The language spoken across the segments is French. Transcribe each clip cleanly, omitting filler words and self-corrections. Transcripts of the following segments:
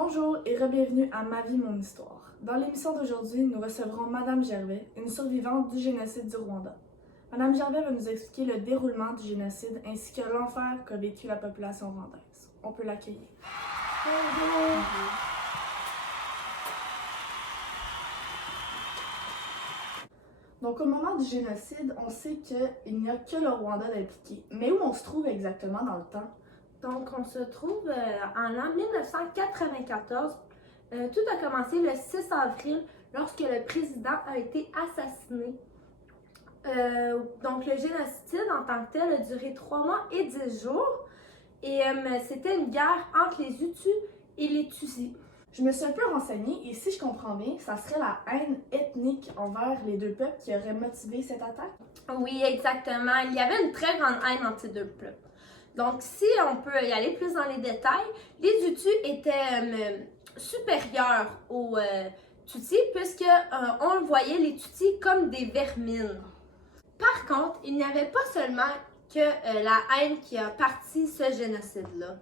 Bonjour et re-bienvenue à Ma vie, mon histoire. Dans l'émission d'aujourd'hui, nous recevrons Madame Gervais, une survivante du génocide du Rwanda. Madame Gervais va nous expliquer le déroulement du génocide ainsi que l'enfer qu'a vécu la population rwandaise. On peut l'accueillir. Bonjour. Donc, au moment du génocide, on sait qu'il n'y a que le Rwanda d'impliqué. Mais où on se trouve exactement dans le temps? Donc, on se trouve en l'an 1994. Tout a commencé le 6 avril lorsque le président a été assassiné. Donc, le génocide en tant que tel a duré 3 mois et 10 jours. Et c'était une guerre entre les Hutus et les Tutsis. Je me suis un peu renseignée et si je comprends bien, ça serait la haine ethnique envers les deux peuples qui aurait motivé cette attaque? Oui, exactement. Il y avait une très grande haine entre ces deux peuples. Donc, si on peut y aller plus dans les détails, les Hutus étaient supérieurs aux Tutsis puisqu'on le voyait les Tutsis comme des vermines. Par contre, il n'y avait pas seulement que la haine qui a parti ce génocide-là.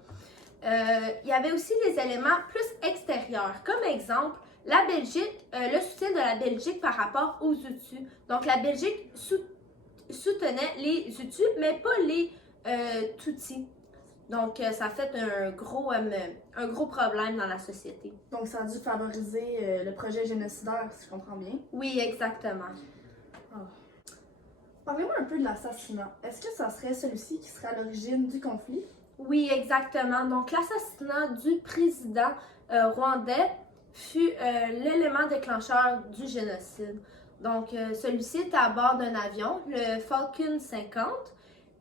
Il y avait aussi des éléments plus extérieurs, comme exemple, la Belgique, le soutien de la Belgique par rapport aux Hutus. Donc, la Belgique soutenait les Hutus, mais pas les Tutsis. Donc, ça fait un gros problème dans la société. Donc, ça a dû favoriser le projet génocidaire, si je comprends bien. Oui, exactement. Oh. Parlez-moi un peu de l'assassinat. Est-ce que ça serait celui-ci qui serait à l'origine du conflit? Oui, exactement. Donc, l'assassinat du président rwandais fut l'élément déclencheur du génocide. Donc, celui-ci était à bord d'un avion, le Falcon 50,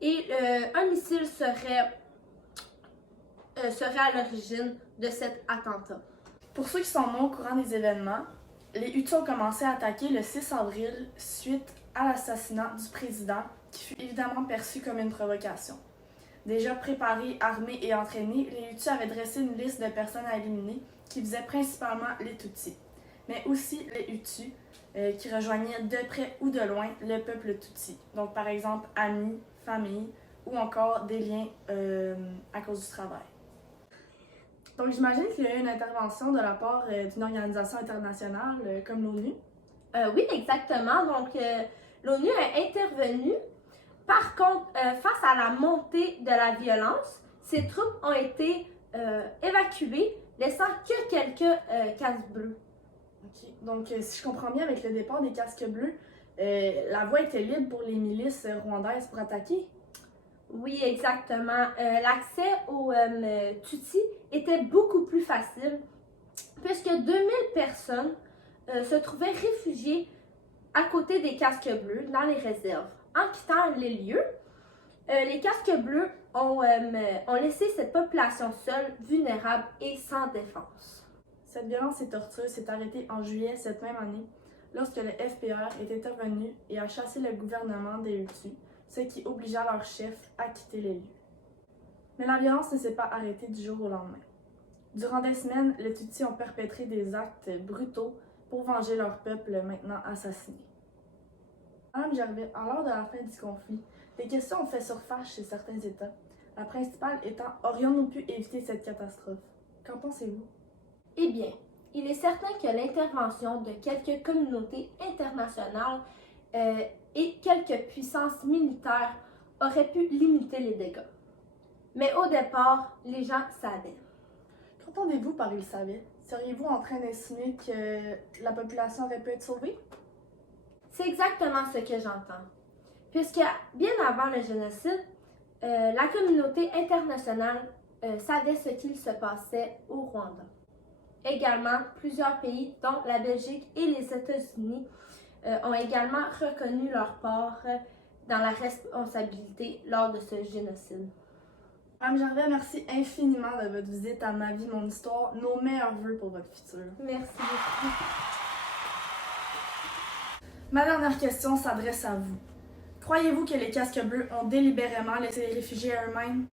et un missile serait à l'origine de cet attentat. Pour ceux qui sont moins au courant des événements, les Hutus ont commencé à attaquer le 6 avril suite à l'assassinat du président, qui fut évidemment perçu comme une provocation. Déjà préparés, armés et entraînés, les Hutus avaient dressé une liste de personnes à éliminer qui visaient principalement les Tutsis, mais aussi les Hutus qui rejoignaient de près ou de loin le peuple Tutsi. Donc par exemple amis, famille ou encore des liens à cause du travail. Donc j'imagine qu'il y a eu une intervention de la part d'une organisation internationale comme l'ONU. Oui, exactement. Donc l'ONU a intervenu. Par contre, face à la montée de la violence, ces troupes ont été évacuées, laissant que quelques casques bleus. Okay. Donc, si je comprends bien, avec le départ des casques bleus, la voie était libre pour les milices rwandaises pour attaquer? Oui, exactement. L'accès aux Tutsis était beaucoup plus facile, puisque 2000 personnes se trouvaient réfugiées à côté des casques bleus dans les réserves. En quittant les lieux, les casques bleus ont laissé cette population seule, vulnérable et sans défense. Cette violence et torture s'est arrêtée en juillet cette même année, lorsque le FPR est intervenu et a chassé le gouvernement des Hutus, ce qui obligea leur chef à quitter les lieux. Mais la violence ne s'est pas arrêtée du jour au lendemain. Durant des semaines, les Tutsis ont perpétré des actes brutaux pour venger leur peuple maintenant assassiné. Madame Gervais, à l'heure de la fin du conflit, des questions ont fait surface chez certains États. La principale étant, aurions-nous pu éviter cette catastrophe? Qu'en pensez-vous? Eh bien, il est certain que l'intervention de quelques communautés internationales et quelques puissances militaires auraient pu limiter les dégâts. Mais au départ, les gens savaient. Qu'entendez-vous par ils savaient? Seriez-vous en train d'insinuer que la population aurait pu être sauvée? C'est exactement ce que j'entends. Puisque bien avant le génocide, la communauté internationale savait ce qu'il se passait au Rwanda. Également, plusieurs pays, dont la Belgique et les États-Unis, ont également reconnu leur part dans la responsabilité lors de ce génocide. Madame Gervais, merci infiniment de votre visite à Ma vie, mon histoire. Nos meilleurs vœux pour votre futur. Merci beaucoup. Ma dernière question s'adresse à vous. Croyez-vous que les casques bleus ont délibérément laissé les réfugiés à eux-mêmes?